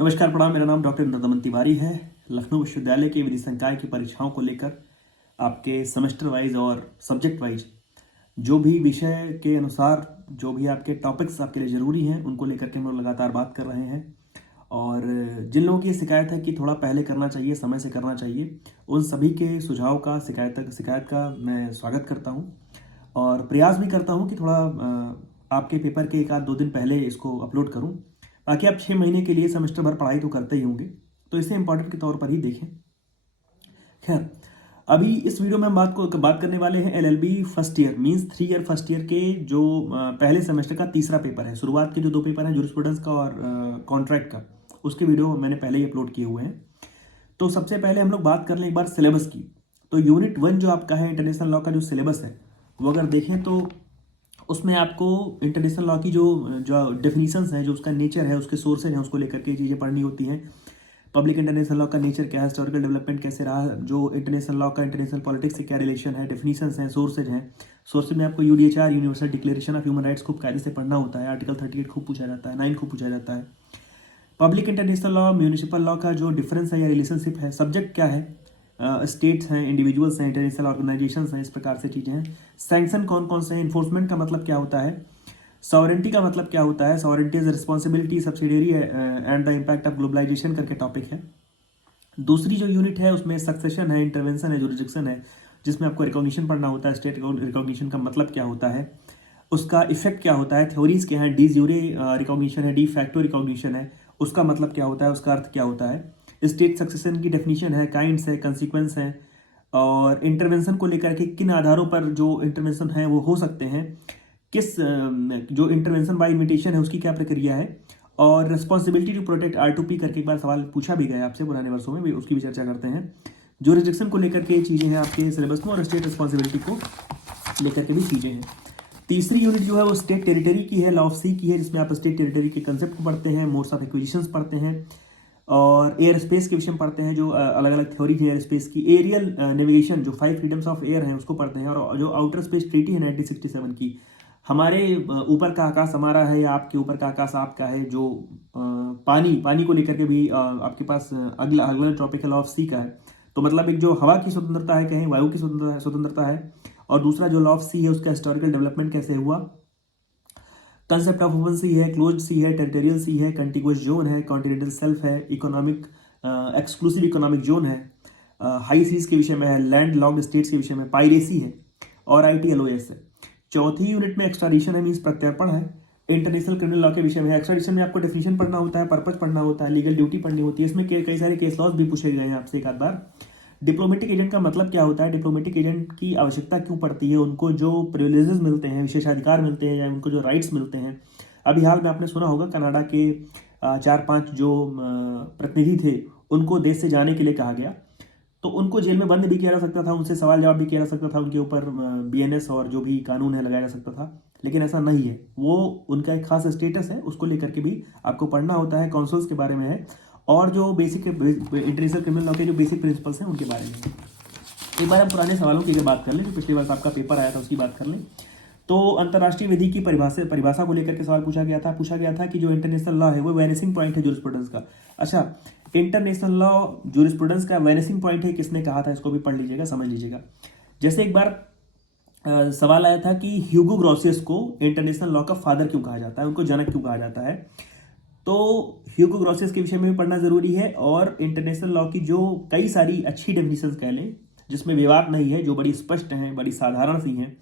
नमस्कार प्रणाम। मेरा नाम डॉक्टर नंदमन तिवारी है। लखनऊ विश्वविद्यालय के विधि संकाय की परीक्षाओं को लेकर आपके सेमेस्टर वाइज और सब्जेक्ट वाइज जो भी विषय के अनुसार जो भी आपके टॉपिक्स आपके लिए ज़रूरी हैं उनको लेकर के हम लोग लगातार बात कर रहे हैं। और जिन लोगों की शिकायत है कि थोड़ा पहले करना चाहिए, समय से करना चाहिए, उन सभी के सुझाव का शिकायत का मैं स्वागत करता हूँ और प्रयास भी करता हूँ कि थोड़ा आपके पेपर के एक आध दो दिन पहले इसको अपलोड करूँ, ताकि आप 6 महीने के लिए सेमेस्टर भर पढ़ाई तो करते ही होंगे, तो इसे इंपॉर्टेंट के तौर पर ही देखें। खैर, अभी इस वीडियो में हम बात करने वाले हैं LLB first year means 3 year first year के जो पहले सेमेस्टर का तीसरा पेपर है। शुरुआत के जो 2 पेपर हैं जूरिस्प्रूडेंस का और कॉन्ट्रैक्ट का, उसके वीडियो मैंने पहले ही अपलोड किए हुए हैं। तो सबसे पहले हम लोग बात कर लें एक बार सिलेबस की। तो यूनिट 1 जो आपका है इंटरनेशनल लॉ का जो सिलेबस है वो अगर देखें तो उसमें आपको इंटरनेशनल लॉ की जो डेफिनीशंस हैं, जो उसका नेचर है, उसके सोर्सेज हैं, उसको लेकर के चीज़ें पढ़नी होती हैं। पब्लिक इंटरनेशनल लॉ का नेचर क्या है, हिस्टोरिकल डेवलपमेंट कैसे रहा, जो इंटरनेशनल लॉ का इंटरनेशनल पॉलिटिक्स से क्या रिलेशन है, डेफिनीशंस हैं, सोर्सेज हैं। सोर्सेज में आपको UDHR universal declaration of human rights खूब कायदे से पढ़ना होता है। आर्टिकल 38 खूब पूछा जाता है, 9 खूब पूछा जाता है। Public international law municipal law का जो डिफरेंस है या रिलेशनशिप है, सब्जेक्ट क्या है, स्टेट्स हैं, इंडिविजुअल्स हैं, इंटरनेशनल ऑर्गेनाइजेशंस हैं, इस प्रकार से चीज़ें हैं। सैंक्शन कौन कौन से हैं, इन्फोर्समेंट का मतलब क्या होता है, सॉवरेंटी का मतलब क्या होता है, sovereignty is responsibility subsidiary and the impact of globalisation करके टॉपिक है। दूसरी जो यूनिट है उसमें सक्सेशन है, इंटरवेंशन है, जुरिडिक्शन है, जिसमें आपको रिकॉग्निशन पढ़ना होता है। स्टेट रिकॉग्निशन का मतलब क्या होता है, उसका इफेक्ट क्या होता है, थ्योरीज क्या है, डी ज्यूरे रिकॉग्निशन है, डी फैक्टो रिकॉग्निशन है, उसका मतलब क्या होता है, उसका अर्थ क्या होता है। स्टेट सक्सेशन की डेफिनेशन है, काइंड्स है, कंसिक्वेंस है, और इंटरवेंशन को लेकर के किन आधारों पर जो इंटरवेंशन है वो हो सकते हैं, किस जो इंटरवेंशन बाय इन्विटेशन है उसकी क्या प्रक्रिया है, और रिस्पॉन्सिबिलिटी टू प्रोटेक्ट R2P करके एक बार सवाल पूछा भी गया आपसे पुराने वर्षों में भी, उसकी भी चर्चा करते हैं। जुरिडिक्शन को लेकर के चीज़ें हैं आपके सिलेबस में, और स्टेट रिस्पॉन्सिबिलिटी को लेकर के भी चीज़ें हैं। तीसरी यूनिट जो है वो स्टेट टेरिटरी की है, लॉ ऑफ सी की है, जिसमें आप स्टेट टेरिटरी के कंसेप्ट को पढ़ते हैं, मोड्स ऑफ एक्विजिशंस पढ़ते हैं, और एयर स्पेस के विषय में पढ़ते हैं, जो अलग अलग थ्योरी है एयर स्पेस की। एरियल नेविगेशन जो 5 फ्रीडम्स ऑफ एयर हैं उसको पढ़ते हैं, और जो आउटर स्पेस ट्रीटी है 1967 की, हमारे ऊपर का आकाश हमारा है या आपके ऊपर का आकाश आपका है, जो पानी को लेकर के भी आपके पास अगला अगला टॉपिक है लॉ ऑफ सी का है। तो मतलब एक जो हवा की स्वतंत्रता है, कहीं वायु की स्वतंत्रता है, और दूसरा जो लॉ ऑफ सी है उसका हिस्टोरिकल डेवलपमेंट कैसे हुआ, कंसेप्ट ऑफ ओपन सी है, क्लोज सी है, टेरिटोरियल सी है, कंटिगुअस जोन है, कॉन्टिनेंटल सेल्फ है, इकोनॉमिक एक्सक्लूसिव इकोनॉमिक जोन है, हाई सीज के विषय में है, लैंड लॉक्ड स्टेट्स के विषय में, पायरेसी है, और ITLOS है। चौथी यूनिट में एक्स्ट्राडिशन है मीन्स प्रत्यर्पण है, इंटरनेशनल क्रिमिनल लॉ के विषय में। एक्स्ट्राडिशन में आपको डेफिनेशन पढ़ना होता है, पर्पज पढ़ना होता है, लीगल ड्यूटी पढ़नी होती है। इसमें कई सारे केस लॉज भी पूछे गए हैं आपसे एक आध बार। डिप्लोमेटिक एजेंट का मतलब क्या होता है, डिप्लोमेटिक एजेंट की आवश्यकता क्यों पड़ती है, उनको जो प्रिविलेजेस मिलते हैं, विशेषाधिकार मिलते हैं, या उनको जो राइट्स मिलते हैं। अभी हाल में आपने सुना होगा कनाडा के 4-5 जो प्रतिनिधि थे उनको देश से जाने के लिए कहा गया, तो उनको जेल में बंद भी किया जा सकता था, उनसे सवाल जवाब भी किया जा सकता था, उनके ऊपर BNS और जो भी कानून है लगाया जा सकता था, लेकिन ऐसा नहीं है। वो उनका एक खास स्टेटस है, उसको लेकर के भी आपको पढ़ना होता है, कॉन्सुल्स के बारे में है, और जो बेसिक इंटरनेशनल क्रिमिनल लॉ के जो बेसिक प्रिंसिपल्स हैं उनके बारे में है। एक बार हम पुराने सवालों की अगर बात कर लें, जो पिछले वर्ष आपका पेपर आया था उसकी बात कर लें, तो अंतर्राष्ट्रीय विधि की परिभाषा को लेकर के सवाल पूछा गया था कि जो इंटरनेशनल लॉ है वो वैनिसिंग पॉइंट है जूरिस्प्रूडेंस का। अच्छा, इंटरनेशनल लॉ जूरिस्प्रूडेंस का वैनिसिंग पॉइंट है, किसने कहा था, इसको भी पढ़ लीजिएगा, समझ लीजिएगा। जैसे एक बार सवाल आया था कि ह्यूगो ग्रोसियस को इंटरनेशनल लॉ का फादर क्यों कहा जाता है, उनको जनक क्यों कहा जाता है, तो ह्यूगो ग्रोसियस के विषय में भी पढ़ना जरूरी है। और इंटरनेशनल लॉ की जो कई सारी अच्छी डेफिनेशंस कह लें, जिसमें विवाद नहीं है, जो बड़ी स्पष्ट हैं, बड़ी साधारण सी हैं,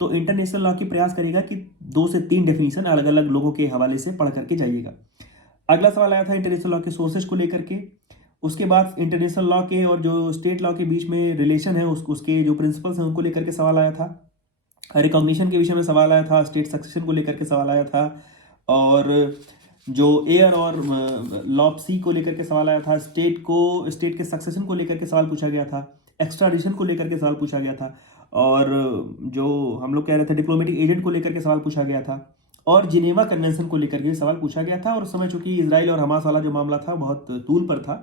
तो इंटरनेशनल लॉ की प्रयास करेगा कि 2 से 3 डेफिनेशन अलग अलग लोगों के हवाले से पढ़ करके जाइएगा। अगला सवाल आया था इंटरनेशनल लॉ के सोर्सेज को लेकर के। उसके बाद इंटरनेशनल लॉ के और जो स्टेट लॉ के बीच में रिलेशन है उसके जो प्रिंसिपल्स हैं उनको लेकर के सवाल आया था। रिकॉग्निशन के विषय में सवाल आया था, स्टेट सक्सेशन को लेकर के सवाल आया था, और जो एयर और लॉ ऑफ सी को लेकर के सवाल आया था, स्टेट के सक्सेशन को लेकर के सवाल पूछा गया था, एक्स्ट्राडिशन को लेकर के सवाल पूछा गया था, और जो हम लोग कह रहे थे डिप्लोमेटिक एजेंट को लेकर के सवाल पूछा गया था, और जिनेवा कन्वेंशन को लेकर के सवाल पूछा गया था। और उस समय चूंकि इजराइल और हमास वाला जो मामला था बहुत तूल पर था,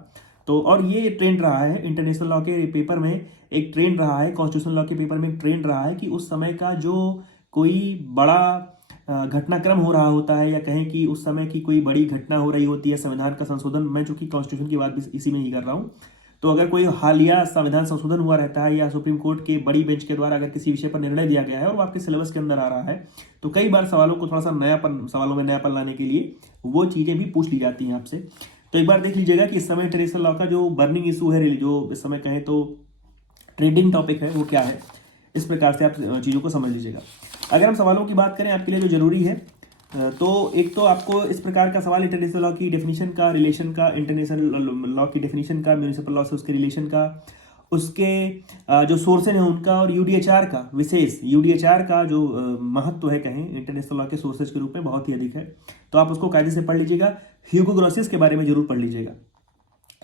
तो और ये ट्रेंड रहा है इंटरनेशनल लॉ के पेपर में, एक ट्रेंड रहा है, कॉन्स्टिट्यूशनल लॉ के पेपर में एक ट्रेंड रहा है कि उस समय का जो कोई बड़ा घटनाक्रम हो रहा होता है, या कहें कि उस समय की कोई बड़ी घटना हो रही होती है, संविधान का संशोधन, मैं चूंकि कॉन्स्टिट्यूशन की बात भी इसी में ही कर रहा हूँ, तो अगर कोई हालिया संविधान संशोधन हुआ रहता है या सुप्रीम कोर्ट के बड़ी बेंच के द्वारा अगर किसी विषय पर निर्णय दिया गया है और वो आपके सिलेबस के अंदर आ रहा है, तो कई बार सवालों को थोड़ा सा सवालों में नयापन लाने के लिए वो चीज़ें भी पूछ ली जाती हैं आपसे। तो एक बार देख लीजिएगा कि इस समय इंटरनेशनल लॉ का जो बर्निंग इशू है, जो इस समय कहें तो ट्रेंडिंग टॉपिक है, वो क्या है, इस प्रकार से आप चीज़ों को समझ लीजिएगा। अगर हम सवालों की बात करें आपके लिए जो जरूरी है, तो एक तो आपको इस प्रकार का सवाल इंटरनेशनल लॉ की डेफिनेशन का, रिलेशन का, इंटरनेशनल लॉ की डेफिनेशन का, म्यूनिसिपल लॉ से उसके रिलेशन का, उसके जो सोर्सेज हैं उनका, और यूडीएचआर का, विशेष यूडीएचआर का जो महत्व है कहें इंटरनेशनल लॉ के सोर्सेज के रूप में बहुत ही अधिक है, तो आप उसको कायदे से पढ़ लीजिएगा। ह्यूगो ग्रोसिस के बारे में जरूर पढ़ लीजिएगा।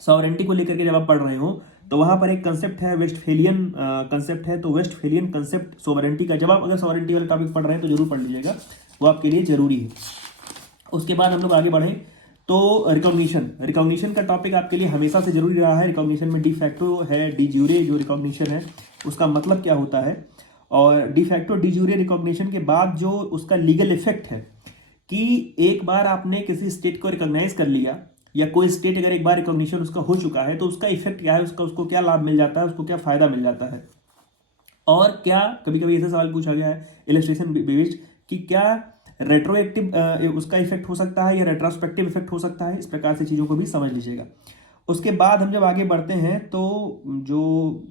सॉवरेंटी को लेकर के जब आप पढ़ रहे हो तो वहां पर एक कंसेप्ट है, वेस्टफेलियन कंसेप्ट है, तो वेस्टफेलियन कंसेप्ट सॉवरेंटी का, जब आप अगर सॉवरेंटी वाले टॉपिक पढ़ रहे हैं तो जरूर पढ़ लीजिएगा, वो आपके लिए जरूरी है। उसके बाद हम लोग आगे बढ़ें तो रिकॉग्निशन का टॉपिक आपके लिए हमेशा से जरूरी रहा है। रिकॉग्निशन में डी फैक्टो है, डी ज्यूरे जो रिकॉग्निशन है उसका मतलब क्या होता है, और डी फैक्टो डी ज्यूरे रिकॉग्निशन के बाद जो उसका लीगल इफेक्ट है कि एक बार आपने किसी स्टेट को रिकॉग्नाइज कर लिया, या कोई स्टेट अगर एक बार रिकॉग्निशन उसका हो चुका है, तो उसका इफेक्ट क्या है, उसको क्या लाभ मिल जाता है, उसको क्या फायदा मिल जाता है, और क्या कभी कभी ऐसा सवाल पूछा गया है इलस्ट्रेशन बेस्ड कि क्या रेट्रोएक्टिव उसका इफेक्ट हो सकता है या रेट्रोस्पेक्टिव इफेक्ट हो सकता है। इस प्रकार से चीज़ों को भी समझ लीजिएगा। उसके बाद हम जब आगे बढ़ते हैं तो जो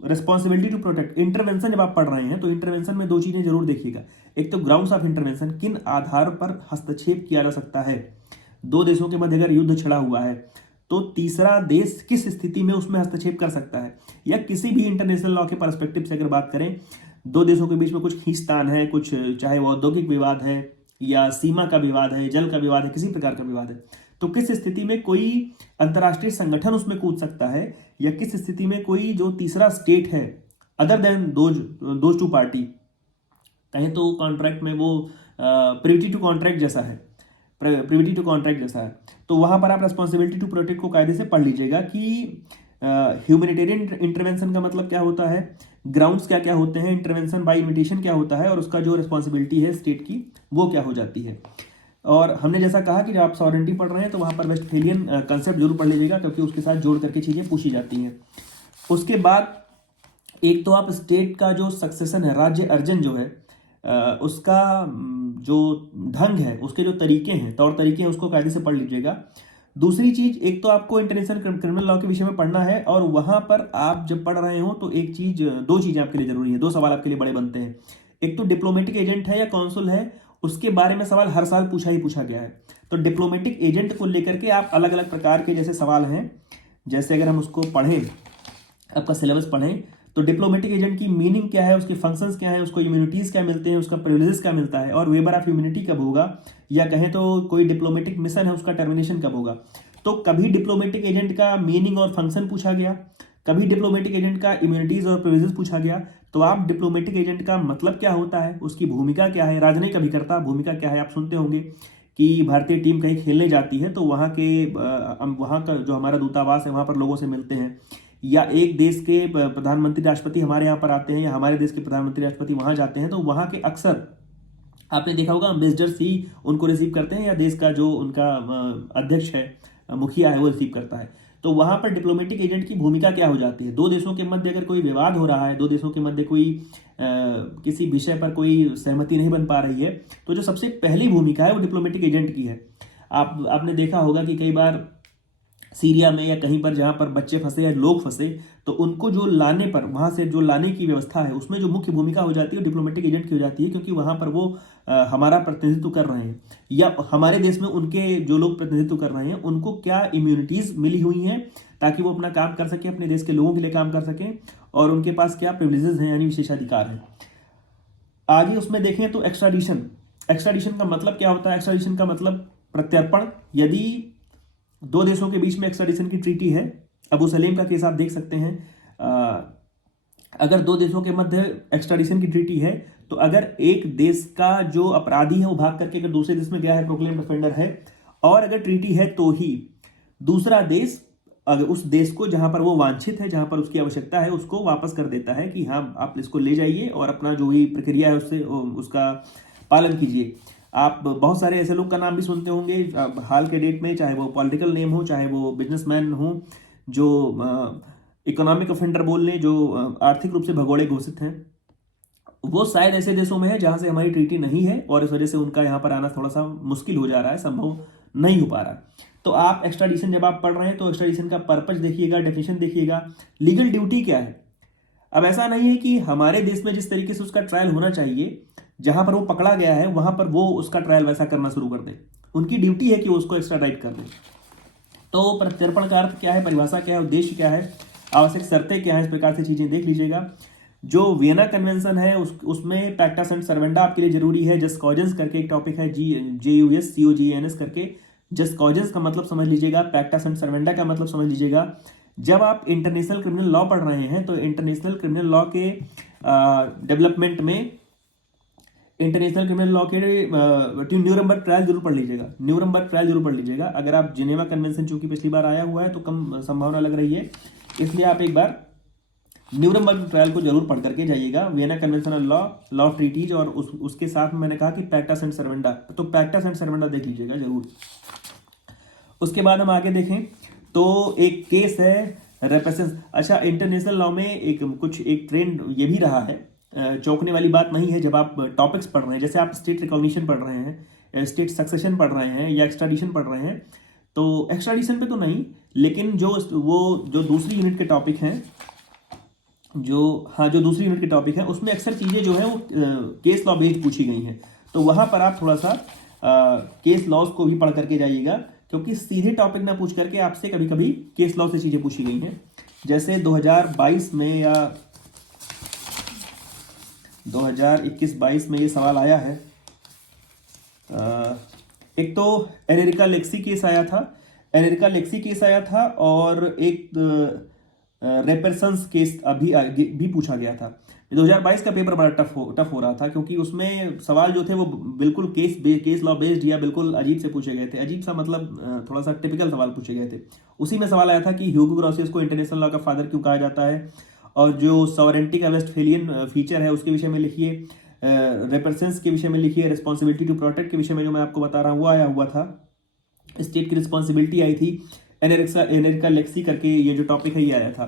रिस्पॉन्सिबिलिटी टू प्रोटेक्ट, इंटरवेंशन जब आप पढ़ रहे हैं तो इंटरवेंशन में दो चीज़ें जरूर देखिएगा। एक तो ग्राउंड्स ऑफ इंटरवेंशन, किन आधार पर हस्तक्षेप किया जा सकता है, दो देशों के मध्य अगर युद्ध छिड़ा हुआ है तो तीसरा देश किस स्थिति में उसमें हस्तक्षेप कर सकता है, या किसी भी इंटरनेशनल लॉ के पर्सपेक्टिव से अगर बात करें, दो देशों के बीच में कुछ खींचतान है, कुछ चाहे वो औद्योगिक विवाद है या सीमा का विवाद है, जल का विवाद है, किसी प्रकार का विवाद है, तो किस स्थिति में कोई अंतर्राष्ट्रीय संगठन उसमें कूद सकता है, या किस स्थिति में कोई जो तीसरा स्टेट है other than those two party, कहें तो कॉन्ट्रैक्ट में वो प्रिविटी टू कॉन्ट्रैक्ट जैसा है, तो वहां पर आप रेस्पॉन्सिबिलिटी टू प्रोटेक्ट को कायदे से पढ़ लीजिएगा कि ह्यूमैनिटेरियन इंटरवेंशन का मतलब क्या होता है, ग्राउंड्स क्या क्या होते हैं, इंटरवेंशन बाय इमिटेशन क्या होता है, और उसका जो रिस्पॉन्सिबिलिटी है स्टेट की वो क्या हो जाती है। और हमने जैसा कहा कि जब आप सॉवरेंटी पढ़ रहे हैं तो वहां पर वेस्टफेलियन कंसेप्ट जरूर पढ़ लीजिएगा, क्योंकि उसके साथ जोड़ करके चीजें पूछी जाती हैं। उसके बाद एक तो आप स्टेट का जो सक्सेशन है, राज्य अर्जन जो है उसका जो ढंग है, उसके जो तरीके हैं, तौर तरीके हैं, उसको कायदे से पढ़ लीजिएगा। दूसरी चीज, एक तो आपको इंटरनेशनल क्रिमिनल लॉ के विषय में पढ़ना है, और वहां पर आप जब पढ़ रहे हो तो एक चीज, दो चीजें आपके लिए जरूरी है, दो सवाल आपके लिए बड़े बनते हैं। एक तो डिप्लोमेटिक एजेंट है या कॉन्सुल है, उसके बारे में सवाल हर साल पूछा ही पूछा गया है। तो डिप्लोमेटिक एजेंट को लेकर के आप अलग अलग प्रकार के जैसे सवाल हैं, जैसे अगर हम उसको पढ़ें, आपका सिलेबस पढ़ें, तो डिप्लोमेटिक एजेंट की मीनिंग क्या है, उसके फंक्शंस क्या है, उसको इम्यूनिटीज क्या मिलते हैं, उसका प्रिविलेजेस क्या मिलता है, और वेबर ऑफ इम्यूनिटी कब होगा, या कहें तो कोई डिप्लोमेटिक मिशन है उसका टर्मिनेशन कब होगा। तो कभी डिप्लोमेटिक एजेंट का मीनिंग और फंक्शन पूछा गया, कभी डिप्लोमेटिक एजेंट का इम्यूनिटीज और प्रिविलेजेस पूछा गया। तो आप डिप्लोमेटिक एजेंट का मतलब क्या होता है, उसकी भूमिका क्या है, राजनयिक अभिकर्ता भूमिका क्या है। आप सुनते होंगे कि भारतीय टीम कहीं खेलने जाती है तो वहाँ का जो हमारा दूतावास है वहाँ पर लोगों से मिलते हैं, या एक देश के प्रधानमंत्री राष्ट्रपति हमारे यहाँ पर आते हैं, या हमारे देश के प्रधानमंत्री राष्ट्रपति वहाँ जाते हैं, तो वहाँ के अक्सर आपने देखा होगा एम्बेसडर्स ही उनको रिसीव करते हैं, या देश का जो उनका अध्यक्ष है, मुखिया है, वो रिसीव करता है। तो वहां पर डिप्लोमेटिक एजेंट की भूमिका क्या हो जाती है, दो देशों के मध्य अगर कोई विवाद हो रहा है, दो देशों के मध्य कोई किसी विषय पर कोई सहमति नहीं बन पा रही है, तो जो सबसे पहली भूमिका है वो डिप्लोमेटिक एजेंट की है। आपने देखा होगा कि कई बार सीरिया में या कहीं पर जहां पर बच्चे फंसे या लोग फंसे, तो उनको जो लाने पर, वहां से जो लाने की व्यवस्था है, उसमें जो मुख्य भूमिका हो जाती है डिप्लोमेटिक एजेंट की हो जाती है, क्योंकि वहां पर वो हमारा प्रतिनिधित्व कर रहे हैं, या हमारे देश में उनके जो लोग प्रतिनिधित्व कर रहे हैं उनको क्या इम्यूनिटीज मिली हुई हैं ताकि वो अपना काम कर सके, अपने देश के लोगों के लिए काम कर सकें, और उनके पास क्या प्रिविलेजेस हैं यानी विशेषाधिकार हैं। आगे उसमें देखें तो एक्स्ट्राडिशन का मतलब क्या होता है। एक्स्ट्राडिशन का मतलब प्रत्यर्पण। यदि दो देशों के बीच में एक्स्ट्राडिशन की ट्रीटी है, अबू सलेम का केस आप देख सकते हैं, अगर दो देशों के मध्य एक्स्ट्राडिशन की ट्रीटी है, तो अगर एक देश का जो अपराधी है वो भाग करके अगर दूसरे देश में गया है, प्रोक्लेम्ड ऑफेंडर है, और अगर ट्रीटी है तो ही दूसरा देश अगर उस देश को जहां पर वो वांछित है, जहां पर उसकी आवश्यकता है, उसको वापस कर देता है कि हाँ आप इसको ले जाइए और अपना जो भी प्रक्रिया है उससे उसका पालन कीजिए। आप बहुत सारे ऐसे लोग का नाम भी सुनते होंगे हाल के डेट में, चाहे वो पॉलिटिकल नेम हो, चाहे वो बिजनेसमैन हो, जो इकोनॉमिक ऑफेंडर बोल लें, जो आर्थिक रूप से भगोड़े घोषित हैं, वो शायद ऐसे देशों में है जहां से हमारी ट्रीटी नहीं है और इस वजह से उनका यहाँ पर आना थोड़ा सा मुश्किल हो जा रहा है, संभव नहीं हो पा रहा। तो आप एक्स्ट्राडिशन जब आप पढ़ रहे हैं तो एक्स्ट्राडिशन का पर्पज देखिएगा, डेफिनेशन देखिएगा, लीगल ड्यूटी क्या है। अब ऐसा नहीं है कि हमारे देश में जिस तरीके से उसका ट्रायल होना चाहिए, जहां पर वो पकड़ा गया है वहां पर वो उसका ट्रायल वैसा करना शुरू कर दे। उनकी ड्यूटी है कि वो उसको एक्स्ट्राडाइट कर दे। तो प्रत्यर्पण का अर्थ क्या है, परिभाषा क्या है, उद्देश्य क्या है, आवश्यक शर्तें क्या है, इस प्रकार से चीजें देख लीजिएगा। जो वियना कन्वेंशन है उसमें पैक्टा sunt servanda आपके लिए जरूरी है। जस्ट कॉजेंस करके एक टॉपिक है, JUSCOGENS करके। जस्ट कॉजेंस का मतलब समझ लीजिएगा, पैक्टा sunt servanda का मतलब समझ लीजिएगा। जब आप इंटरनेशनल क्रिमिनल लॉ पढ़ रहे हैं तो इंटरनेशनल क्रिमिनल लॉ के डेवलपमेंट में, इंटरनेशनल क्रिमिनल लॉ के न्यूरम्बर्ग ट्रायल जरूर पढ़ लीजिएगा, न्यूरम्बर्ग ट्रायल जरूर पढ़ लीजिएगा। अगर आप जिनेवा कन्वेंशन चूंकि पिछली बार आया हुआ है तो कम संभावना लग रही है, इसलिए आप एक बार न्यूरम्बर्ग ट्रायल को जरूर पढ़ करके जाइएगा। वियना कन्वेंशन लॉ ट्रीटीज, और उसके साथ में मैंने कहा कि पैक्टा sunt servanda, तो पैक्टा sunt servanda देख लीजिएगा जरूर। उसके बाद हम आगे देखें तो एक केस है रेप्रेसेंस। अच्छा, इंटरनेशनल लॉ में एक ट्रेंड ये भी रहा है, चौंकने वाली बात नहीं है जब आप टॉपिक्स पढ़ रहे हैं, जैसे आप स्टेट रिकॉग्निशन पढ़ रहे हैं, स्टेट सक्सेशन पढ़ रहे हैं या एक्स्ट्राडिशन पढ़ रहे हैं। तो एक्स्ट्राडिशन पे तो नहीं, लेकिन जो दूसरी यूनिट के टॉपिक हैं, जो दूसरी यूनिट के टॉपिक है उसमें अक्सर चीजें जो है वो केस लॉ बेस्ड पूछी गई हैं। तो वहां पर आप थोड़ा सा केस लॉज को भी पढ़ करके जाइएगा, क्योंकि सीधे टॉपिक ना पूछ करके आपसे कभी कभी केस लॉ से चीजें पूछी गई हैं। जैसे 2022 में या 2021-22 में ये सवाल आया है। एक तो एनेरिका लेक्सी केस आया था, और एक रेपरसन्स केस अभी भी पूछा गया था। 2022 का पेपर बड़ा टफ हो रहा था, क्योंकि उसमें सवाल जो थे वो बिल्कुल केस लॉ बेस्ड या बिल्कुल अजीब से पूछे गए थे। अजीब सा मतलब थोड़ा सा टिपिकल सवाल पूछे गए थे। उसी में सवाल आया था कि ह्यूगो ग्रॉसियस को इंटरनेशनल लॉ का फादर क्यों कहा जाता है, और जो सॉवरेंटी का वेस्टफेलियन फीचर है उसके विषय में लिखिए, रेपरसेंस के विषय में लिखिए, रिस्पॉन्सिबिलिटी टू प्रोटेक्ट के विषय में जो मैं आपको बता रहा हूँ वो आया हुआ था। स्टेट की रिस्पॉन्सिबिलिटी आई थी, एनेरिका लेक्सी करके ये जो टॉपिक है ये आया था।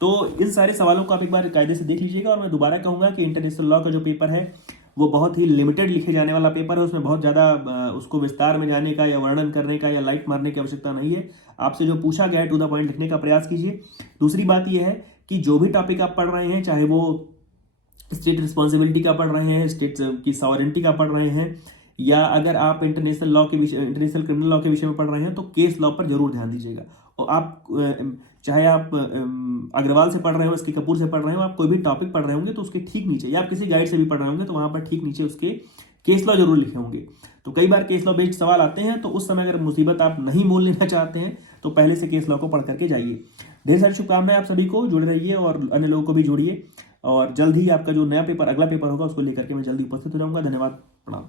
तो इन सारे सवालों को आप एक बार कायदे से देख लीजिएगा। और मैं दोबारा कहूंगा कि इंटरनेशनल लॉ का जो पेपर है वो बहुत ही लिमिटेड लिखे जाने वाला पेपर है। उसमें बहुत ज़्यादा उसको विस्तार में जाने का या वर्णन करने का या लाइट मारने की आवश्यकता नहीं है। आपसे जो पूछा गया है टू द पॉइंट लिखने का प्रयास कीजिए। दूसरी बात यह है कि जो भी टॉपिक आप पढ़ रहे हैं, चाहे वो स्टेट रिस्पॉन्सिबिलिटी का पढ़ रहे हैं, स्टेट की सॉवरेंटी का पढ़ रहे हैं, या अगर आप इंटरनेशनल क्रिमिनल लॉ के विषय में पढ़ रहे हैं, तो केस लॉ पर जरूर ध्यान दीजिएगा। और आप चाहे आप अग्रवाल से पढ़ रहे हो, इसके कपूर से पढ़ रहे हो, आप कोई भी टॉपिक पढ़ रहे होंगे तो उसके ठीक नीचे, या आप किसी गाइड से भी पढ़ रहे होंगे तो वहां पर ठीक नीचे उसके केस लॉ जरूर लिखे होंगे। तो कई बार केस लॉ बेस्ड सवाल आते हैं, तो उस समय अगर मुसीबत आप नहीं मोल लेना चाहते हैं तो पहले से केस लॉ को पढ़ करके जाइए। ढेर सारी शुभकामनाएं आप सभी को, जुड़े रहिए और अन्य लोगों को भी जोड़िए। और जल्द ही आपका जो नया पेपर, अगला पेपर होगा उसको लेकर के मैं जल्दी उपस्थित हो जाऊंगा। धन्यवाद, प्रणाम।